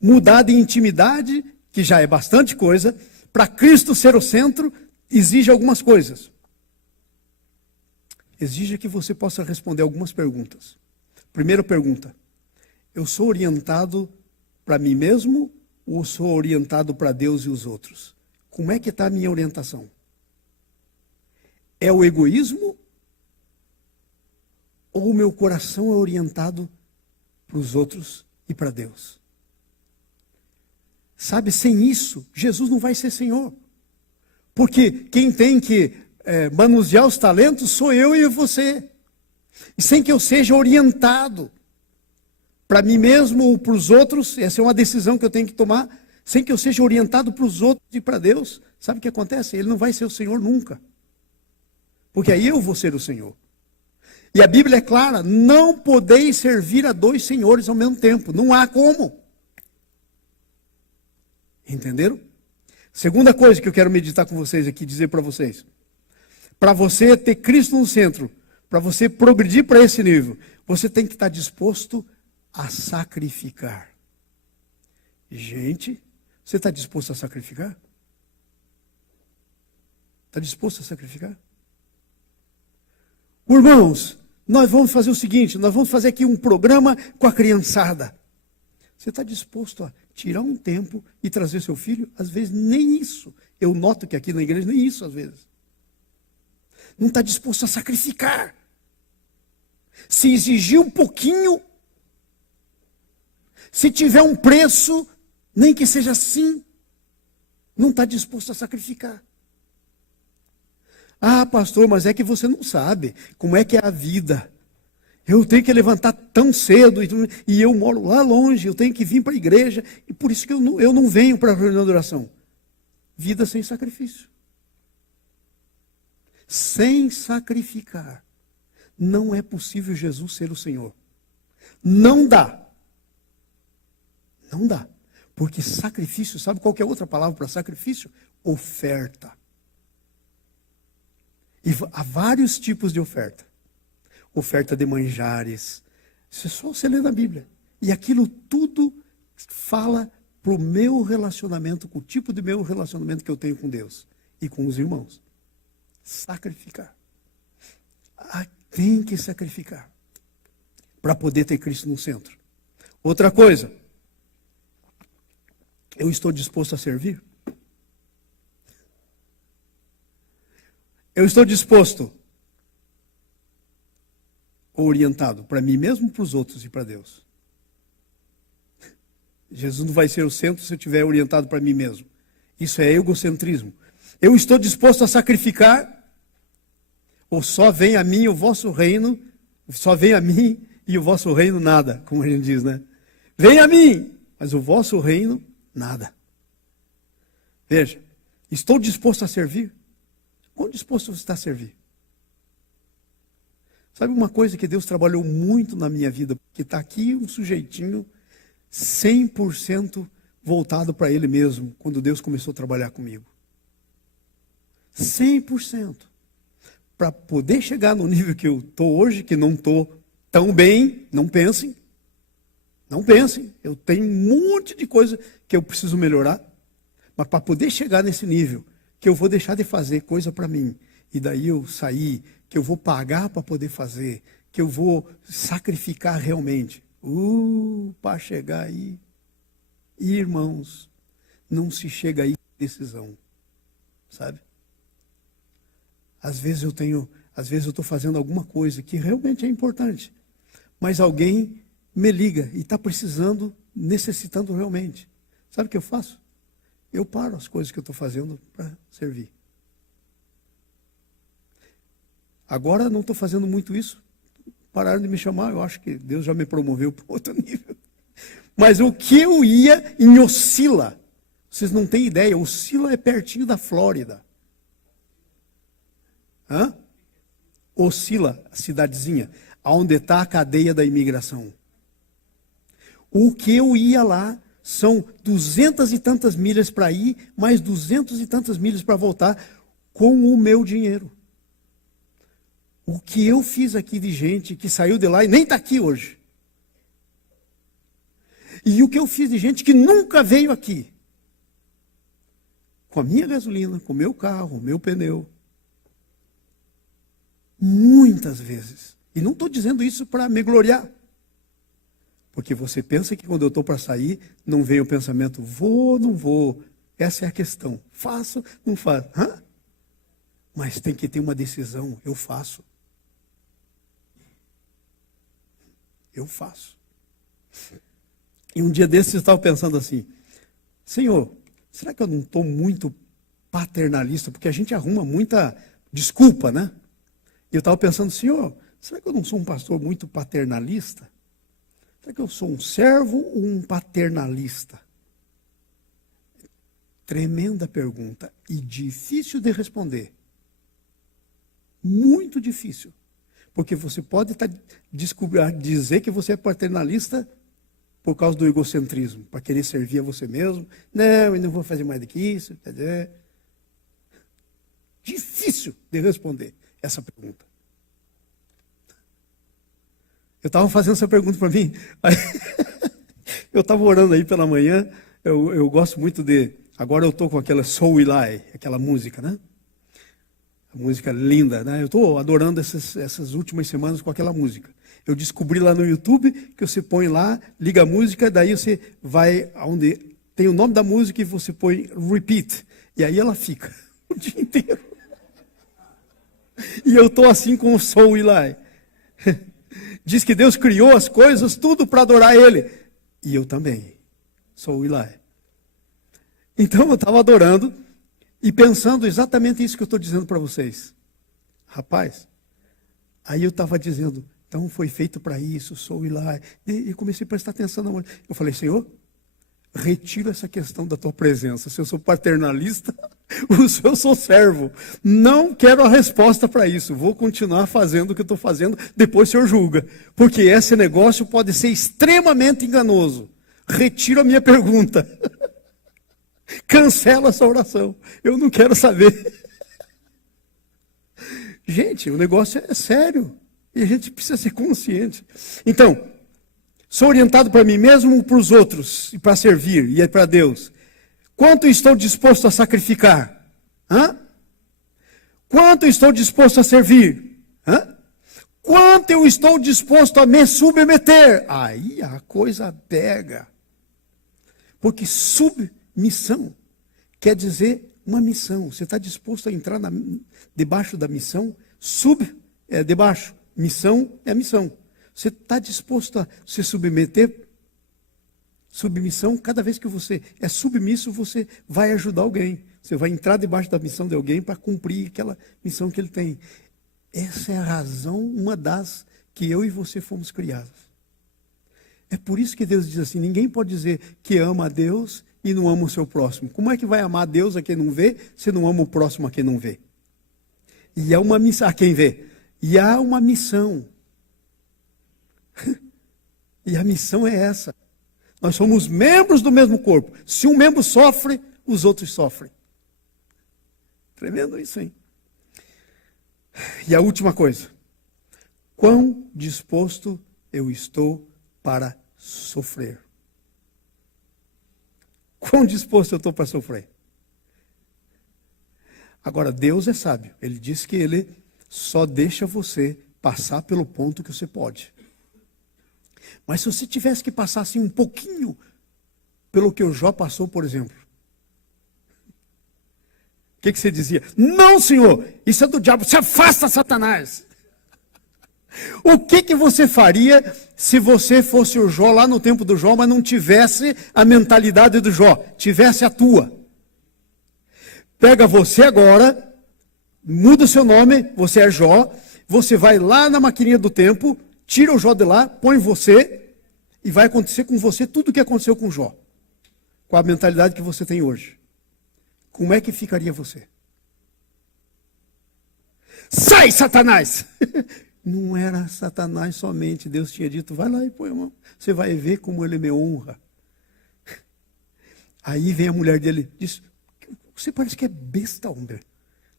Mudar de intimidade, que já é bastante coisa, para Cristo ser o centro, exige algumas coisas. Exige que você possa responder algumas perguntas. Primeira pergunta, eu sou orientado para mim mesmo ou sou orientado para Deus e os outros? Como é que está a minha orientação? É o egoísmo? Ou o meu coração é orientado para os outros e para Deus? Sabe, sem isso, Jesus não vai ser Senhor. Porque quem tem que manusear os talentos sou eu e você. E sem que eu seja orientado para mim mesmo ou para os outros, essa é uma decisão que eu tenho que tomar, sem que eu seja orientado para os outros e para Deus, sabe o que acontece? Ele não vai ser o Senhor nunca. Porque aí eu vou ser o Senhor. E a Bíblia é clara, não podeis servir a dois senhores ao mesmo tempo. Não há como. Entenderam? Segunda coisa que eu quero meditar com vocês aqui, dizer para vocês. Para você ter Cristo no centro, para você progredir para esse nível, você tem que estar disposto a sacrificar. Gente, você está disposto a sacrificar? Está disposto a sacrificar? Irmãos, nós vamos fazer o seguinte, nós vamos fazer aqui um programa com a criançada. Você está disposto a tirar um tempo e trazer seu filho? Às vezes nem isso. Eu noto que aqui na igreja nem isso às vezes. Não está disposto a sacrificar. Se exigir um pouquinho, se tiver um preço, nem que seja assim, não está disposto a sacrificar. Ah, pastor, mas é que você não sabe como é que é a vida. Eu tenho que levantar tão cedo e eu moro lá longe, eu tenho que vir para a igreja e por isso que eu não venho para a reunião de oração. Vida sem sacrifício. Sem sacrificar, não é possível Jesus ser o Senhor. Não dá. Não dá. Porque sacrifício, sabe qual que é outra palavra para sacrifício? Oferta. E há vários tipos de oferta. Oferta de manjares. Isso é só você ler na Bíblia. E aquilo tudo fala para o meu relacionamento, com o tipo de meu relacionamento que eu tenho com Deus e com os irmãos. Sacrificar. Tem que sacrificar. Para poder ter Cristo no centro. Outra coisa. Eu estou disposto a servir? Eu estou disposto ou orientado para mim mesmo, para os outros e para Deus? Jesus não vai ser o centro se eu estiver orientado para mim mesmo. Isso é egocentrismo. Eu estou disposto a sacrificar? Ou só vem a mim o vosso reino, só vem a mim e o vosso reino nada, como a gente diz, né? Vem a mim, mas o vosso reino nada. Veja, estou disposto a servir? Quão disposto você está a servir? Sabe uma coisa que Deus trabalhou muito na minha vida? Que está aqui um sujeitinho 100% voltado para Ele mesmo, quando Deus começou a trabalhar comigo. 100%. Para poder chegar no nível que eu estou hoje, que não estou Tão bem, não pensem. Não pensem. Eu tenho um monte de coisa que eu preciso melhorar. Mas para poder chegar nesse nível, que eu vou deixar de fazer coisa para mim, e daí eu sair, que eu vou pagar para poder fazer, que eu vou sacrificar realmente. Para chegar aí, irmãos, não se chega aí com decisão, sabe? Às vezes eu estou fazendo alguma coisa que realmente é importante, mas alguém me liga e está precisando, necessitando realmente. Sabe o que eu faço? Eu paro as coisas que eu estou fazendo para servir. Agora não estou fazendo muito isso. Pararam de me chamar, eu acho que Deus já me promoveu para outro nível. Mas o que eu ia em Ocila, vocês não têm ideia, Ocila é pertinho da Flórida. Ocila, a cidadezinha, onde está a cadeia da imigração. O que eu ia lá são 200 e tantas milhas para ir, mais 200 e tantas milhas para voltar com o meu dinheiro. O que eu fiz aqui de gente que saiu de lá e nem está aqui hoje. E o que eu fiz de gente que nunca veio aqui. Com a minha gasolina, com o meu carro, o meu pneu. Muitas vezes. E não estou dizendo isso para me gloriar. Porque você pensa que quando eu estou para sair, não vem o pensamento, vou, não vou. Essa é a questão. Faço, não faço. Mas tem que ter uma decisão. Eu faço. Eu faço. E um dia desses eu estava pensando assim, Senhor, será que eu não estou muito paternalista? Porque a gente arruma muita desculpa, né? E eu estava pensando, Senhor, será que eu não sou um pastor muito paternalista? Será que eu sou um servo ou um paternalista? Tremenda pergunta e difícil de responder. Muito difícil. Porque você pode dizer que você é paternalista por causa do egocentrismo, para querer servir a você mesmo. Não, eu não vou fazer mais do que isso. Difícil de responder essa pergunta. Eu estava fazendo essa pergunta para mim. Aí, eu estava orando aí pela manhã. Eu gosto muito de... Agora eu estou com aquela Soul Eli, aquela música, né? A música linda, né? Eu estou adorando essas últimas semanas com aquela música. Eu descobri lá no YouTube que você põe lá, liga a música, daí você vai onde tem o nome da música e você põe repeat. E aí ela fica o dia inteiro. E eu estou assim com o Soul Eli. Diz que Deus criou as coisas tudo para adorar Ele. E eu também sou Eli. Então eu estava adorando e pensando exatamente isso que eu estou dizendo para vocês. Rapaz, aí eu estava dizendo, então foi feito para isso, sou Eli. E comecei a prestar atenção na música. Eu falei, Senhor, retiro essa questão da tua presença. Se eu sou paternalista, ou se eu sou servo. Não quero a resposta para isso. Vou continuar fazendo o que eu estou fazendo, depois o Senhor julga. Porque esse negócio pode ser extremamente enganoso. Retiro a minha pergunta. Cancela essa oração. Eu não quero saber. Gente, o negócio é sério. E a gente precisa ser consciente. Então, sou orientado para mim mesmo, para os outros, e para servir, e para Deus. Quanto estou disposto a sacrificar? Quanto estou disposto a servir? Quanto eu estou disposto a me submeter? Aí a coisa pega. Porque submissão quer dizer uma missão. Você está disposto a entrar debaixo da missão? Debaixo. Missão é a missão. Você está disposto a se submeter? Submissão, cada vez que você é submisso, você vai ajudar alguém. Você vai entrar debaixo da missão de alguém para cumprir aquela missão que ele tem. Essa é a razão, uma das que eu e você fomos criados. É por isso que Deus diz assim, ninguém pode dizer que ama a Deus e não ama o seu próximo. Como é que vai amar a Deus a quem não vê, se não ama o próximo a quem não vê? E há uma missão, a quem vê. E há uma missão. E a missão é essa. Nós somos membros do mesmo corpo. Se um membro sofre, os outros sofrem. Tremendo isso, hein? E a última coisa. quão disposto eu estou para sofrer. Quão disposto eu estou para sofrer. Agora, Deus é sábio. Ele diz que Ele só deixa você passar pelo ponto que você pode. Mas se você tivesse que passar assim um pouquinho pelo que o Jó passou, por exemplo, o que você dizia? Não, Senhor, isso é do diabo, se afasta, Satanás. O que você faria se você fosse o Jó lá no tempo do Jó, mas não tivesse a mentalidade do Jó, tivesse a tua? Pega você agora, muda o seu nome, você é Jó, você vai lá na maquininha do tempo, tira o Jó de lá, põe você, e vai acontecer com você tudo o que aconteceu com o Jó, com a mentalidade que você tem hoje. Como é que ficaria você? Sai, Satanás! Não era Satanás somente, Deus tinha dito, vai lá e põe a mão, você vai ver como ele me honra. Aí vem a mulher dele, diz, você parece que é besta, homem.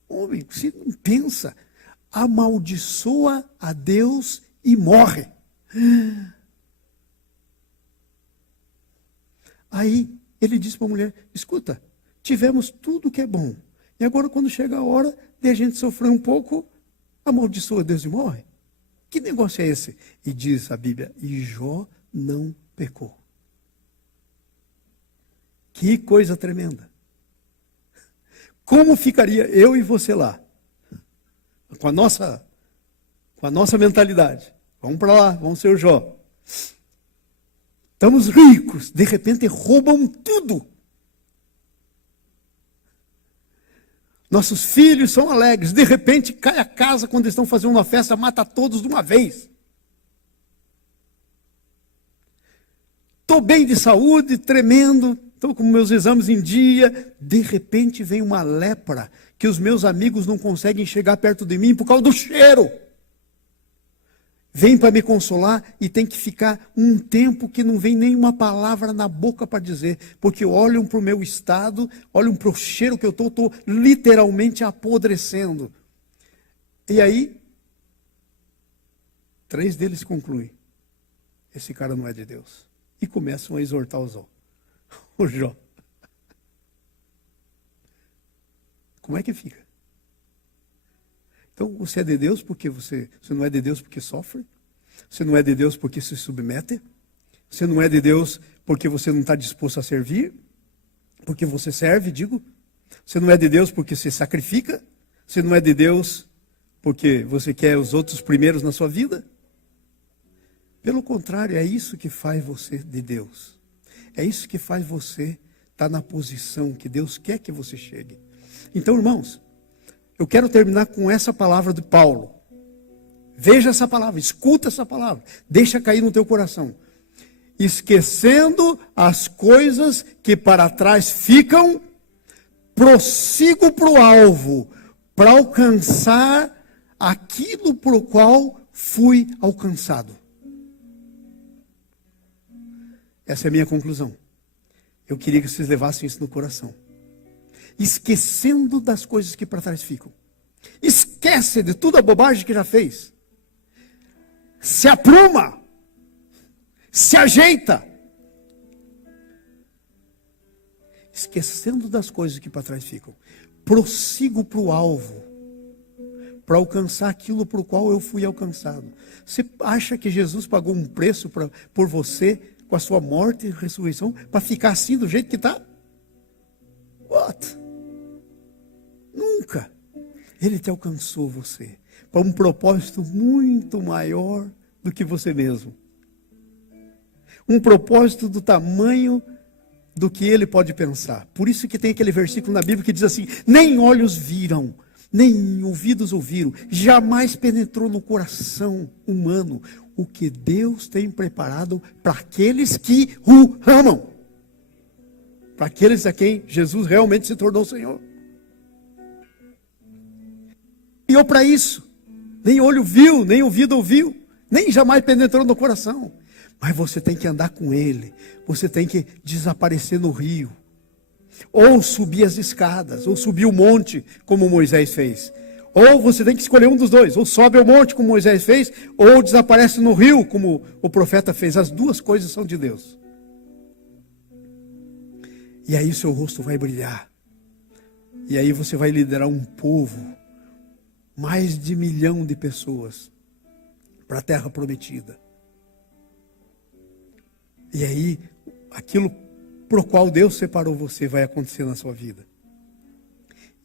Homem, você não pensa, amaldiçoa a Deus e morre. Aí ele disse para a mulher, escuta, tivemos tudo que é bom, e agora quando chega a hora de a gente sofrer um pouco, amaldiçoa Deus e morre. Que negócio é esse? E diz a Bíblia, e Jó não pecou. Que coisa tremenda. Como ficaria eu e você lá? Com a nossa mentalidade. Vamos para lá, vamos ser o Jó. Estamos ricos, de repente roubam tudo. Nossos filhos são alegres, de repente cai a casa quando estão fazendo uma festa, mata todos de uma vez. Estou bem de saúde, tremendo, estou com meus exames em dia, de repente vem uma lepra, que os meus amigos não conseguem chegar perto de mim por causa do cheiro. Vem para me consolar e tem que ficar um tempo que não vem nenhuma palavra na boca para dizer, porque olham para o meu estado, olham para o cheiro que eu estou literalmente apodrecendo. E aí, 3 deles concluem, esse cara não é de Deus. E começam a exortar o Jó. Como é que fica? Então, você é de Deus porque você não é de Deus porque sofre? Você não é de Deus porque se submete? Você não é de Deus porque você não está disposto a servir? Porque você serve, digo? Você não é de Deus porque se sacrifica? Você não é de Deus porque você quer os outros primeiros na sua vida? Pelo contrário, é isso que faz você de Deus. É isso que faz você estar na posição que Deus quer que você chegue. Então, irmãos, eu quero terminar com essa palavra de Paulo. Veja essa palavra, escuta essa palavra, deixa cair no teu coração. Esquecendo as coisas que para trás ficam, prossigo para o alvo, para alcançar aquilo por o qual fui alcançado. Essa é a minha conclusão. Eu queria que vocês levassem isso no coração. Esquecendo das coisas que para trás ficam. Esquece de toda a bobagem que já fez. Se apruma. Se ajeita. Esquecendo das coisas que para trás ficam. Prossigo para o alvo. Para alcançar aquilo por qual eu fui alcançado. Você acha que Jesus pagou um preço por você, com a sua morte e ressurreição, para ficar assim do jeito que está? What? Nunca. Ele te alcançou você para um propósito muito maior do que você mesmo. Um propósito do tamanho do que ele pode pensar. Por isso que tem aquele versículo na Bíblia que diz assim, nem olhos viram, nem ouvidos ouviram, jamais penetrou no coração humano o que Deus tem preparado para aqueles que o amam. Para aqueles a quem Jesus realmente se tornou Senhor. E eu para isso, nem olho viu, nem ouvido ouviu, nem jamais penetrou no coração. Mas você tem que andar com Ele, você tem que desaparecer no rio, ou subir as escadas, ou subir o monte, como Moisés fez. Ou você tem que escolher um dos dois. Ou sobe ao monte, como Moisés fez, ou desaparece no rio, como o profeta fez. As duas coisas são de Deus. E aí o seu rosto vai brilhar. E aí você vai liderar um povo, mais de 1 milhão de pessoas, para a terra prometida. E aí, aquilo pro qual Deus separou você vai acontecer na sua vida.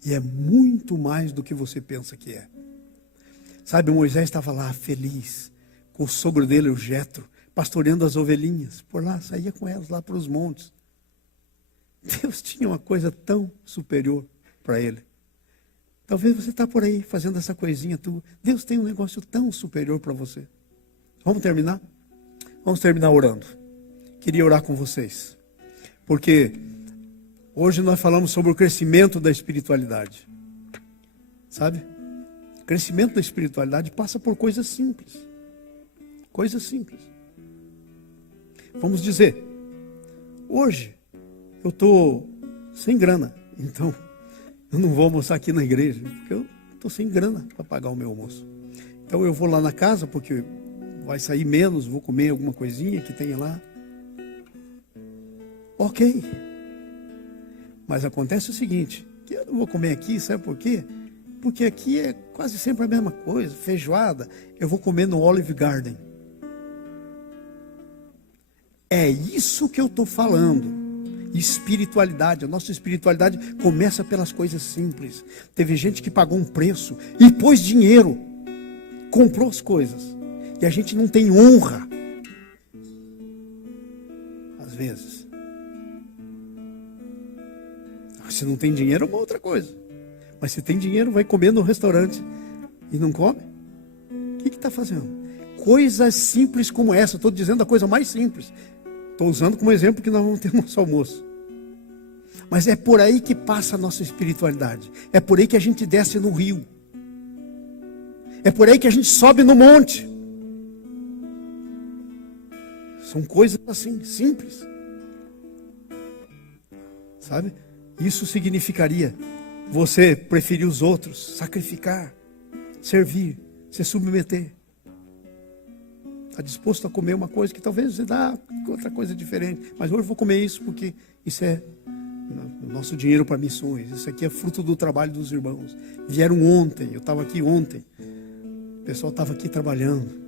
E é muito mais do que você pensa que é. Sabe, Moisés estava lá feliz, com o sogro dele, o Jetro, pastoreando as ovelhinhas. Por lá, saía com elas lá para os montes. Deus tinha uma coisa tão superior para ele. Talvez você está por aí fazendo essa coisinha tua. Deus tem um negócio tão superior para você. Vamos terminar? Vamos terminar orando. Queria orar com vocês. Porque hoje nós falamos sobre o crescimento da espiritualidade. Sabe? O crescimento da espiritualidade passa por coisas simples. Coisas simples. Vamos dizer, hoje eu estou sem grana, então eu não vou almoçar aqui na igreja, porque eu estou sem grana para pagar o meu almoço. Então eu vou lá na casa, porque vai sair menos, vou comer alguma coisinha que tenha lá. Ok. Mas acontece o seguinte, que eu não vou comer aqui, sabe por quê? Porque aqui é quase sempre a mesma coisa, feijoada. Eu vou comer no Olive Garden. É isso que eu estou falando. Espiritualidade, a nossa espiritualidade começa pelas coisas simples. Teve gente que pagou um preço e pôs dinheiro, comprou as coisas, e a gente não tem honra, às vezes. Se não tem dinheiro é uma outra coisa, mas se tem dinheiro vai comer no restaurante e não come, o que está fazendo? Coisas simples como essa, estou dizendo a coisa mais simples. Estou usando como exemplo que nós vamos ter nosso almoço. Mas é por aí que passa a nossa espiritualidade. É por aí que a gente desce no rio. É por aí que a gente sobe no monte. São coisas assim, simples. Sabe? Isso significaria você preferir os outros, sacrificar, servir, se submeter. Está disposto a comer uma coisa que talvez você dá outra coisa diferente. Mas hoje eu vou comer isso porque isso é o nosso dinheiro para missões. Isso aqui é fruto do trabalho dos irmãos. Vieram ontem, eu estava aqui ontem. O pessoal estava aqui trabalhando.